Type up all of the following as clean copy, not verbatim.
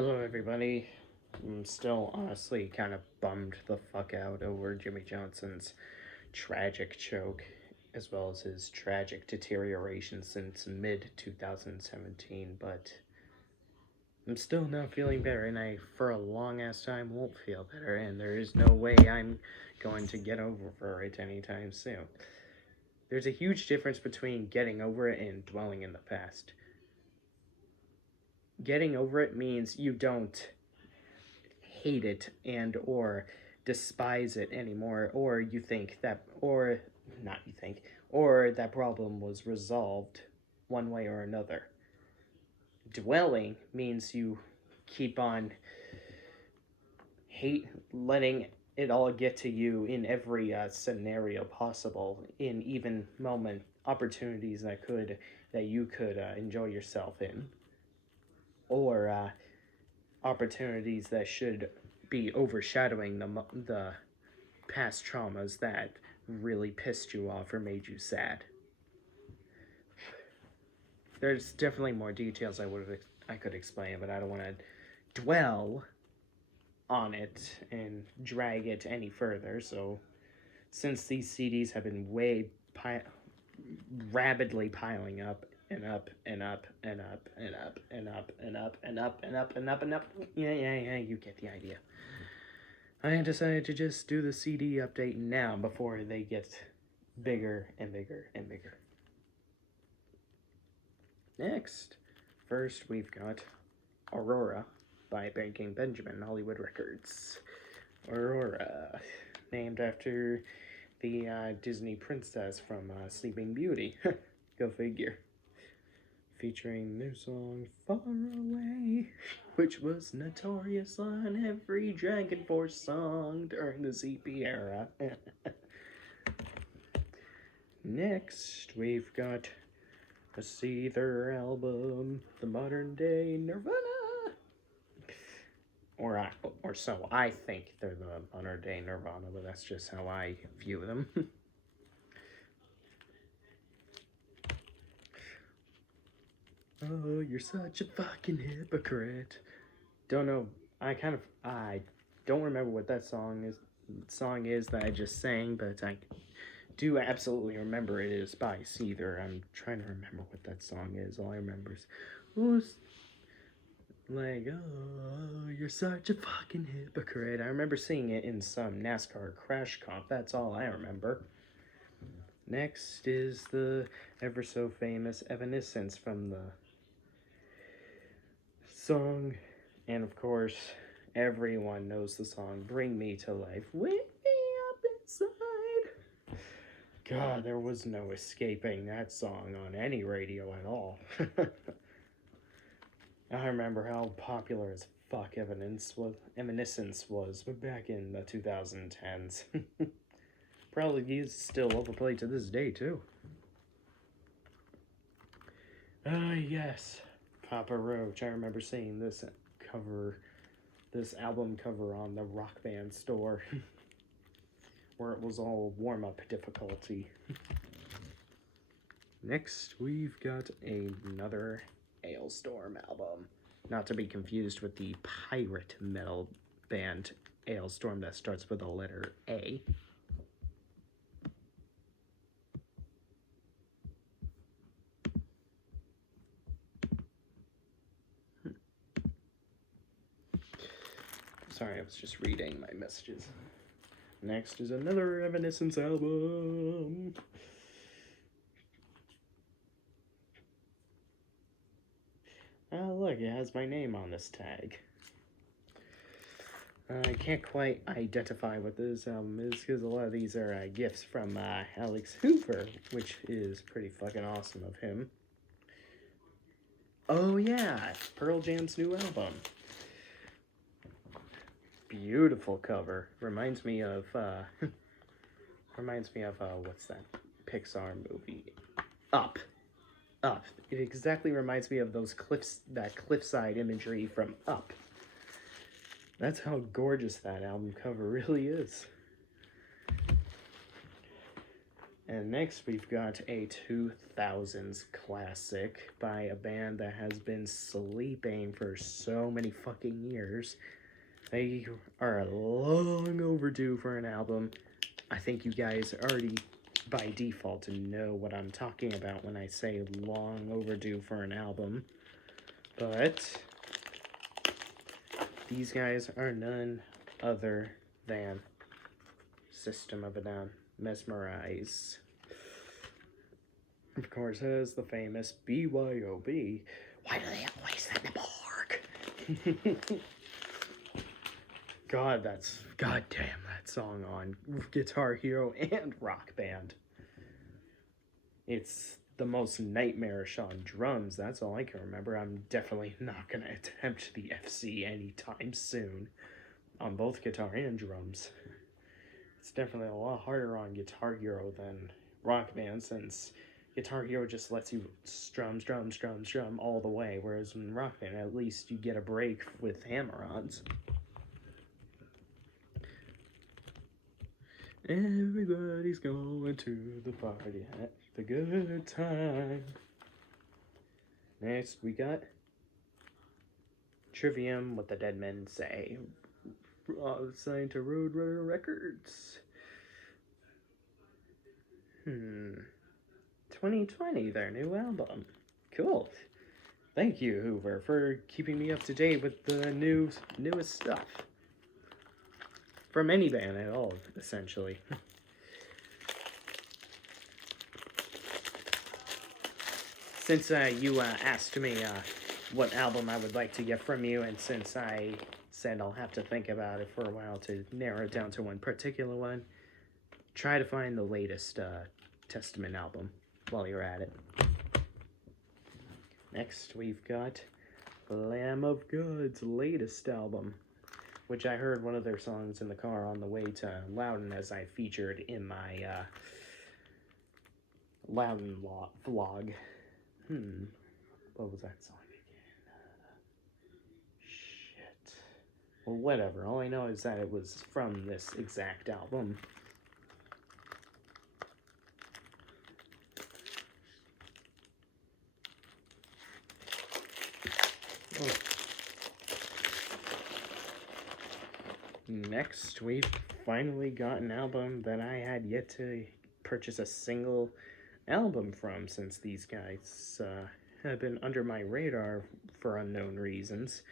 Hello, everybody. I'm still honestly kind of bummed the fuck out over Jimmy Johnson's tragic choke, as well as his tragic deterioration since mid 2017, but I'm still not feeling better, and I, for a long ass time, won't feel better, and there is no way I'm going to get over it anytime soon. There's a huge difference between getting over it and dwelling in the past. Getting over it means you don't hate it and or despise it anymore, or you think that, or not you think, or that problem was resolved one way or another. Dwelling means you keep on letting it all get to you in every scenario possible, in even moment opportunities that you could enjoy yourself in, or opportunities that should be overshadowing the past traumas that really pissed you off or made you sad. There's definitely more details I could explain, but I don't want to dwell on it and drag it any further. So, since these CDs have been rapidly piling up and up and up and up and up and up and up and up and up and up and up, yeah, you get the idea. I decided to just do the CD update now before they get bigger and bigger and bigger. Next, first we've got Aurora by Banking Benjamin, Hollywood Records. Aurora, named after the Disney princess from Sleeping Beauty. Go figure. Featuring their song Far Away, which was notorious on every Dragon Force song during the ZP era. Next, we've got a Seether album, the modern day Nirvana. Or so I think they're the modern day Nirvana, but that's just how I view them. Oh, you're such a fucking hypocrite. Don't know. I don't remember what that song is that I just sang, but I do absolutely remember it is by Seether. I'm trying to remember what that song is. All I remember is, who's like, oh, you're such a fucking hypocrite. I remember seeing it in some NASCAR crash comp. That's all I remember. Next is the ever so famous Evanescence from the song, and of course, everyone knows the song Bring Me to Life. Wake me up inside. God, there was no escaping that song on any radio at all. I remember how popular as fuck Evanescence was back in the 2010s. Probably is still overplayed to this day, too. Yes. Papa Roach. I remember seeing this album cover on the Rock Band store, where it was all warm-up difficulty. Next, we've got another Ailstorm album, not to be confused with the pirate metal band Ailstorm that starts with the letter A. Sorry, I was just reading my messages. Next is another Evanescence album. Oh, look, it has my name on this tag. I can't quite identify what this album is because a lot of these are gifts from Alex Hooper, which is pretty fucking awesome of him. Oh yeah, Pearl Jam's new album. Beautiful cover. Reminds me of what's that Pixar movie? Up. It exactly reminds me of that cliffside imagery from Up. That's how gorgeous that album cover really is. And next we've got a 2000s classic by a band that has been sleeping for so many fucking years. They are long overdue for an album. I think you guys already, by default, know what I'm talking about when I say long overdue for an album. But these guys are none other than System of a Down, Mesmerize. Of course, as the famous BYOB. Why do they always set the park? God damn that song on Guitar Hero and Rock Band. It's the most nightmarish on drums, that's all I can remember. I'm definitely not gonna attempt the FC anytime soon on both guitar and drums. It's definitely a lot harder on Guitar Hero than Rock Band, since Guitar Hero just lets you strum all the way, whereas in Rock Band, at least you get a break with hammer-ons. Everybody's going to the party, have the good time. Next, we got Trivium, What the Dead Men Say, signed to Roadrunner Records. 2020, their new album. Cool. Thank you, Hoover, for keeping me up to date with the newest stuff. From any band at all, essentially. Since you asked me what album I would like to get from you, and since I said I'll have to think about it for a while to narrow it down to one particular one, try to find the latest Testament album while you're at it. Next, we've got Lamb of God's latest album, which I heard one of their songs in the car on the way to Loudon, as I featured in my Loudon vlog. What was that song again? Shit. Well, whatever. All I know is that it was from this exact album. Oh. Next, we've finally got an album that I had yet to purchase a single album from, since these guys have been under my radar for unknown reasons.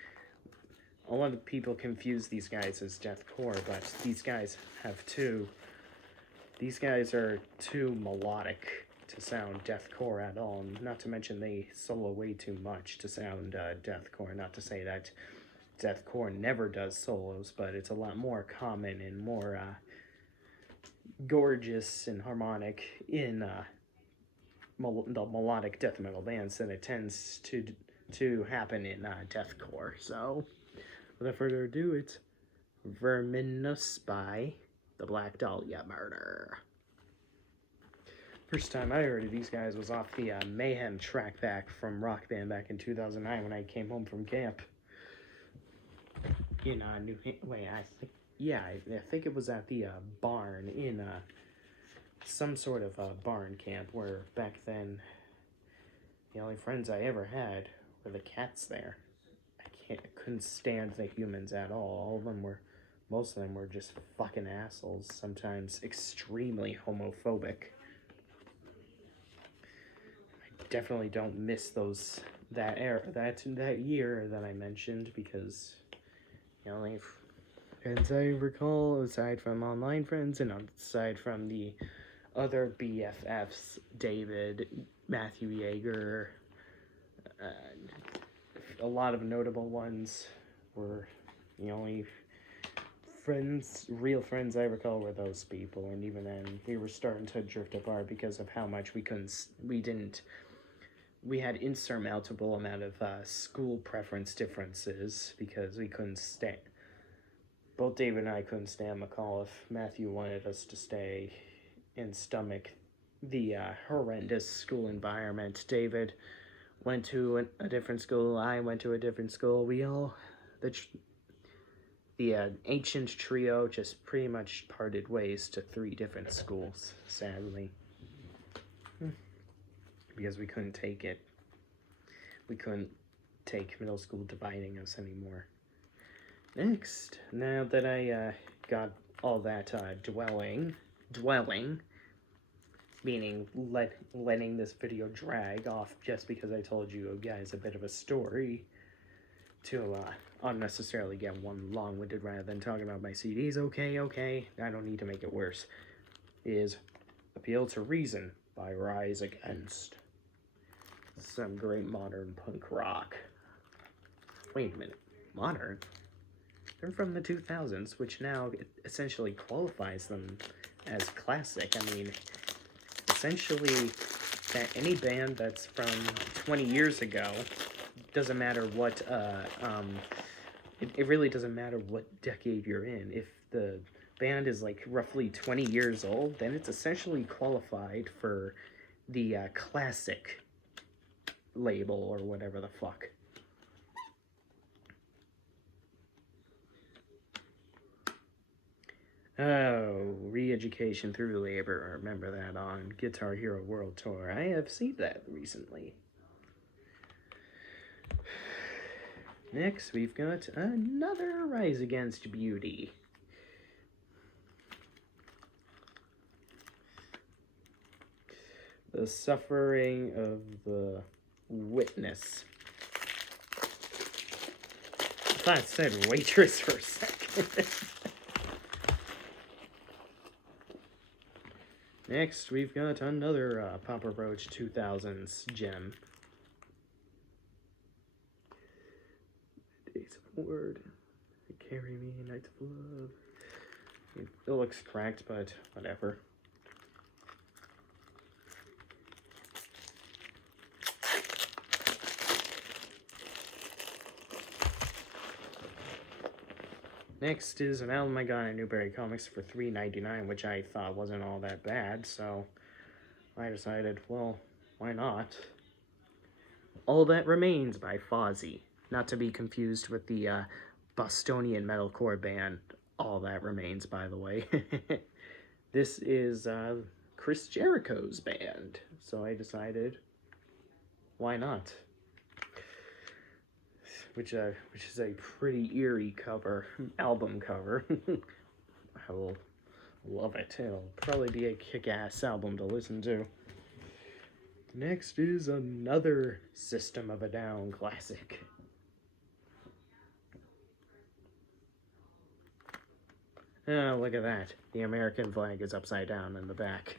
A lot of people confuse these guys as deathcore, but these guys have these guys are too melodic to sound deathcore at all, not to mention they solo way too much to sound deathcore. Not to say that deathcore never does solos, but it's a lot more common and more gorgeous and harmonic in the melodic death metal bands than it tends to happen in deathcore. So, without further ado, it's Verminous by the Black Dahlia Murder. First time I heard of these guys was off the Mayhem track back from Rock Band back in 2009 when I came home from camp. In I think it was at the barn in some sort of barn camp, where back then the only friends I ever had were the cats there. I couldn't stand the humans at all. Most of them were just fucking assholes, sometimes extremely homophobic. I definitely don't miss that year that I mentioned, because the only friends I recall, aside from online friends and aside from the other BFFs, David, Matthew Yeager, a lot of notable ones, were the only real friends I recall were those people. And even then, we were starting to drift apart because of how much we had insurmountable amount of school preference differences, because we couldn't stand, both David and I couldn't stand McAuliffe. Matthew wanted us to stay and stomach the horrendous school environment. David went to a different school, I went to a different school. We all, the ancient trio, just pretty much parted ways to 3 different schools, sadly. because we couldn't take it. We couldn't take middle school dividing us anymore. Next, now that I got all that dwelling, meaning letting this video drag off just because I told you guys a bit of a story to unnecessarily get one long-winded rather than talking about my CDs. Okay, I don't need to make it worse. Is Appeal to Reason by Rise Against. Some great modern punk rock. Wait a minute, modern? They're from the 2000s, which now essentially qualifies them as classic. I mean, essentially, any band that's from 20 years ago, doesn't matter what, it really doesn't matter what decade you're in. If the band is like roughly 20 years old, then it's essentially qualified for the classic label or whatever the fuck. Oh, Re-Education Through Labor. Remember that on Guitar Hero World Tour. I have seen that recently. Next, we've got another Rise Against Beauty. The Suffering of the Witness. I thought it said waitress for a second. Next, we've got another Papa Roach 2000s gem. Days of Word. Carry Me, Nights of Love. It looks cracked, but whatever. Next is an album I got at Newberry Comics for $3.99, which I thought wasn't all that bad, so I decided, well, why not? All That Remains by Fozzy, not to be confused with the Bostonian metalcore band All That Remains, by the way. This is Chris Jericho's band, so I decided, why not? Which is a pretty eerie album cover. I will love it. It'll probably be a kick-ass album to listen to. Next is another System of a Down classic. Oh, look at that. The American flag is upside down in the back.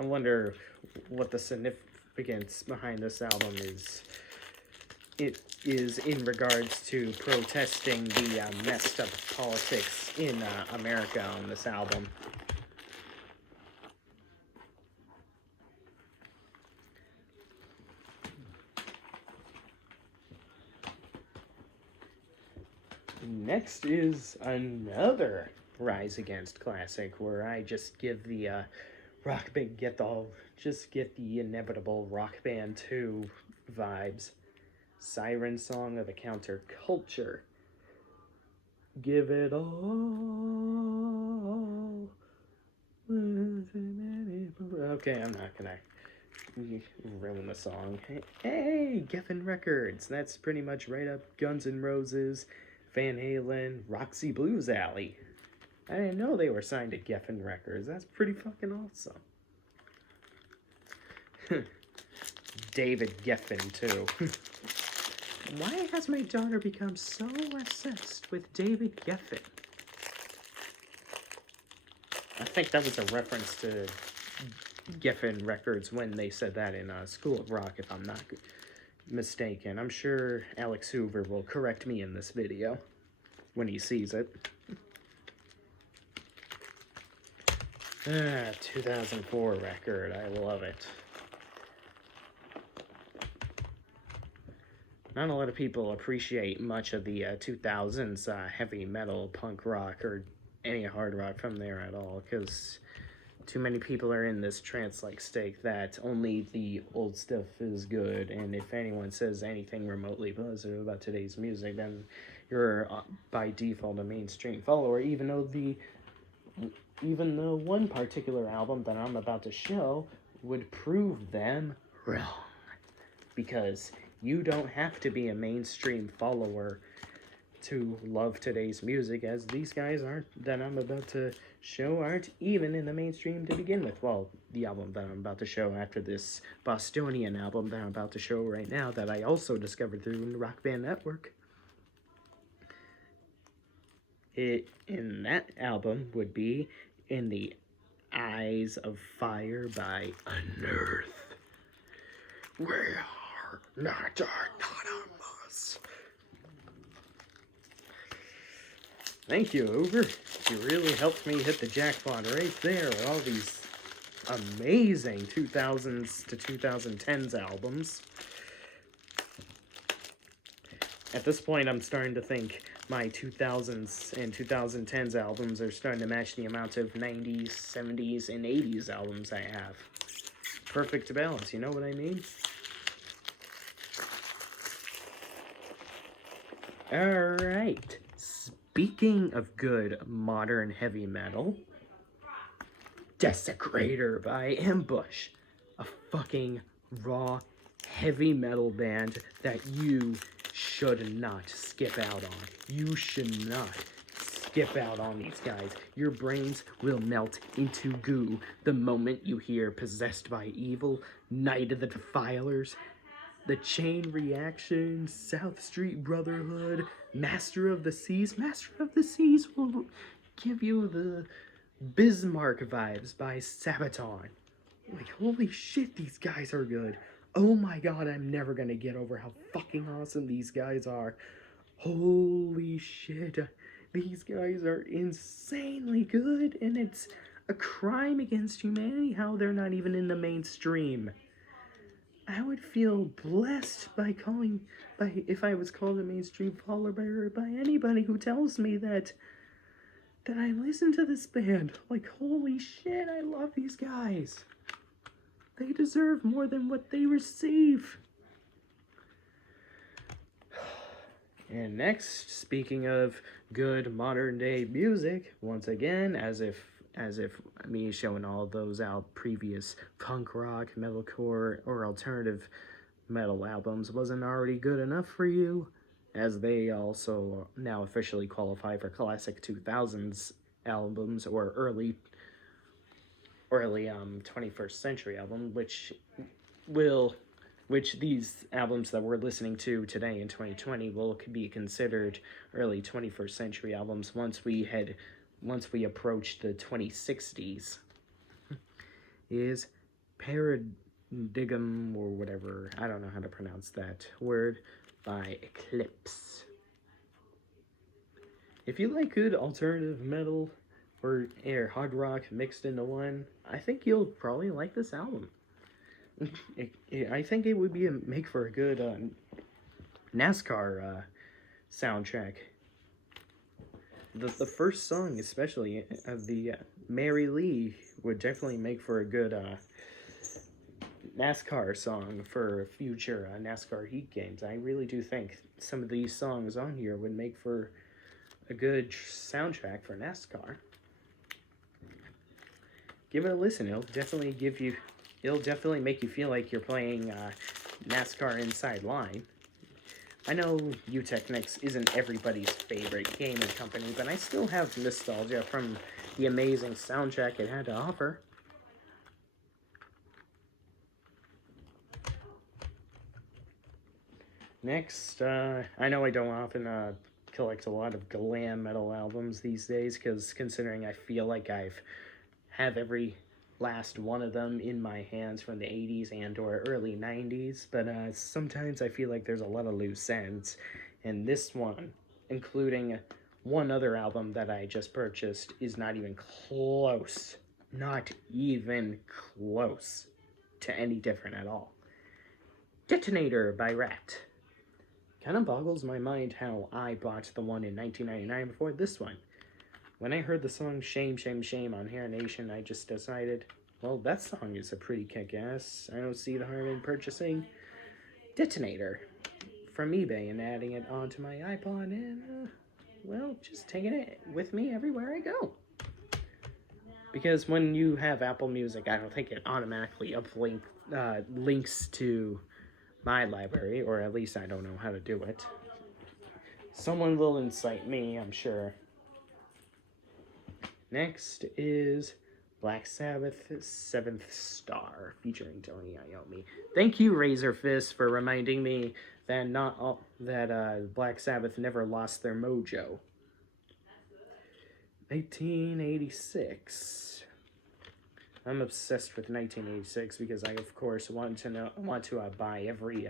I wonder what the significance behind this album is. It is in regards to protesting the messed up politics in America on this album. Next is another Rise Against classic, where I just give the rock band, get the inevitable Rock Band 2 vibes. Siren Song of the Counterculture. Give it all. Okay, I'm not gonna ruin the song. Hey, Geffen Records. That's pretty much right up Guns N' Roses, Van Halen, Roxy Blues Alley. I didn't know they were signed to Geffen Records. That's pretty fucking awesome. David Geffen, too. Why has my daughter become so obsessed with David Geffen? I think that was a reference to Geffen Records when they said that in School of Rock, if I'm not mistaken. I'm sure Alex Hoover will correct me in this video when he sees it. 2004 record. I love it. Not a lot of people appreciate much of the 2000s heavy metal, punk rock, or any hard rock from there at all, because too many people are in this trance-like state that only the old stuff is good, and if anyone says anything remotely positive about today's music, then you're by default a mainstream follower, even though one particular album that I'm about to show would prove them wrong. Because you don't have to be a mainstream follower to love today's music, as these guys that I'm about to show aren't even in the mainstream to begin with. Well, the album that I'm about to show after this Bostonian album that I'm about to show right now, that I also discovered through Rock Band Network. In that album would be In the Eyes of Fire by Unearth. We are not anonymous. Thank you, Uber. You really helped me hit the jackpot right there with all these amazing 2000s to 2010s albums. At this point, I'm starting to think my 2000s and 2010s albums are starting to match the amount of 90s, 70s, and 80s albums I have. Perfect balance, you know what I mean? Alright, speaking of good modern heavy metal, Desecrator by Ambush, a fucking raw heavy metal band that you should not skip out on. You should not skip out on these guys. Your brains will melt into goo the moment you hear Possessed by Evil, Night of the Defilers, The Chain Reaction, South Street Brotherhood, Master of the Seas. Master of the Seas will give you the Bismarck vibes by Sabaton. Like, holy shit, these guys are good. Oh my god, I'm never gonna get over how fucking awesome these guys are. Holy shit, these guys are insanely good, and it's a crime against humanity how they're not even in the mainstream. I would feel blessed if I was called a mainstream follower by anybody who tells me that I listen to this band. Like, holy shit, I love these guys. They deserve more than what they receive. And next, speaking of good modern day music, once again, as if me showing all those previous punk rock, metalcore, or alternative metal albums wasn't already good enough for you, as they also now officially qualify for classic 2000s albums or early 21st century album, which these albums that we're listening to today in 2020 will be considered early 21st century albums once we approach the 2060s. Is Paradigm, or whatever, I don't know how to pronounce that word, by Eclipse. If you like good alternative metal or hard rock mixed into one, I think you'll probably like this album. I think it would make for a good NASCAR soundtrack. The first song, especially of the Mary Lee, would definitely make for a good NASCAR song for future NASCAR Heat games. I really do think some of these songs on here would make for a good soundtrack for NASCAR. Give it a listen. It'll definitely make you feel like you're playing NASCAR Inside Line. I know Utechnix isn't everybody's favorite gaming company, but I still have nostalgia from the amazing soundtrack it had to offer. Next, I know I don't often collect a lot of glam metal albums these days, because considering I feel like have every last one of them in my hands from the 80s and or early 90s, but sometimes I feel like there's a lot of loose ends, and this one, including one other album that I just purchased, is not even close to any different at all. Detonator by Rat. Kind of boggles my mind how I bought the one in 1999 before this one. when I heard the song Shame, Shame, Shame on Hair Nation, I just decided, well, that song is a pretty kick-ass. I don't see the harm in purchasing Detonator from eBay and adding it onto my iPod and, well, just taking it with me everywhere I go. Because when you have Apple Music, I don't think it automatically links to my library, or at least I don't know how to do it. Someone will incite me, I'm sure. Next is Black Sabbath, Seventh Star, featuring Tony Iommi. Thank you, Razor Fist, for reminding me that Black Sabbath never lost their mojo. 1986. I'm obsessed with 1986 because I, of course, want to buy every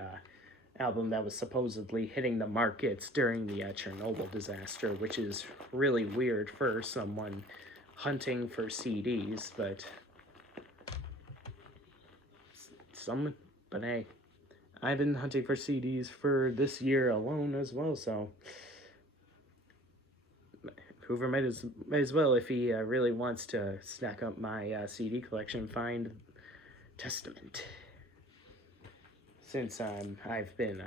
album that was supposedly hitting the markets during the Chernobyl disaster, which is really weird for someone hunting for CDs, but hey, I've been hunting for CDs for this year alone as well, so Hoover might as well, if he really wants to stack up my CD collection, find Testament. Since I've been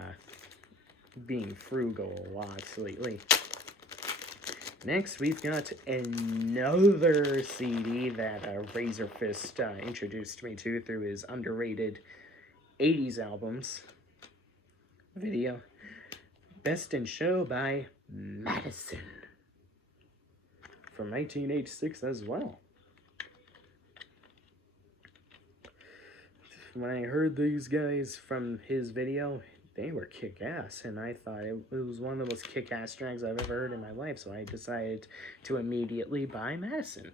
being frugal a lot lately. Next, we've got another CD that Razor Fist introduced me to through his underrated 80s albums video. Best in Show by Madison from 1986 as well. When I heard these guys from his video, they were kick-ass, and I thought it was one of the most kick-ass tracks I've ever heard in my life, so I decided to immediately buy Madison.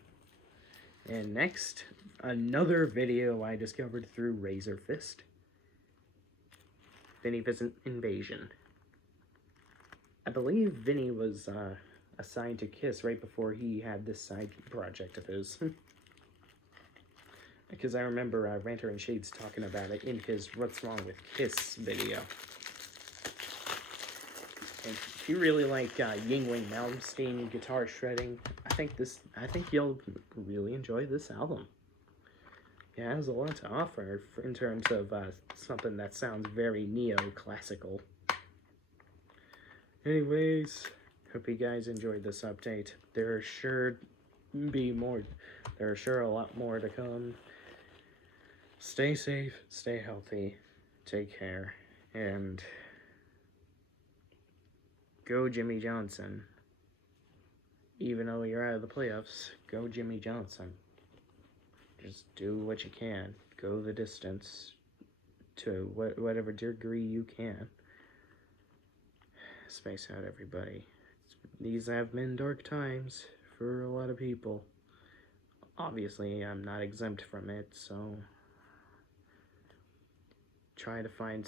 And next, another video I discovered through Razor Fist. Vinny Vincent Invasion. I believe Vinny was assigned to Kiss right before he had this side project of his. Because I remember Ranter and Shades talking about it in his What's Wrong with Kiss video. And if you really like Yngwie Malmsteen guitar shredding, I think you'll really enjoy this album. It has a lot to offer in terms of something that sounds very neoclassical. Anyways, hope you guys enjoyed this update. There are sure a lot more to come. Stay safe, stay healthy, take care, and go Jimmy Johnson. Even though you're out of the playoffs, go Jimmy Johnson. Just do what you can. Go the distance to whatever degree you can. Space out, everybody. These have been dark times for a lot of people. Obviously, I'm not exempt from it, so try to find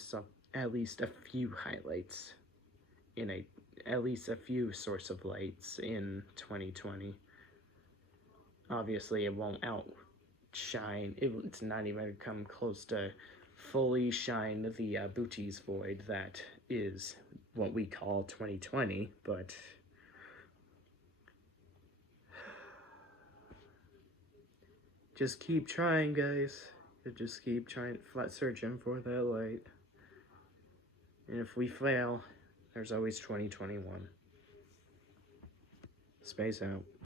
at least a few highlights at least a few source of lights in 2020. Obviously, it won't outshine. It's not even come close to fully shine the booties void that is what we call 2020, but just keep trying, guys. Just keep trying, searching for that light. And if we fail, there's always 2021. Space out.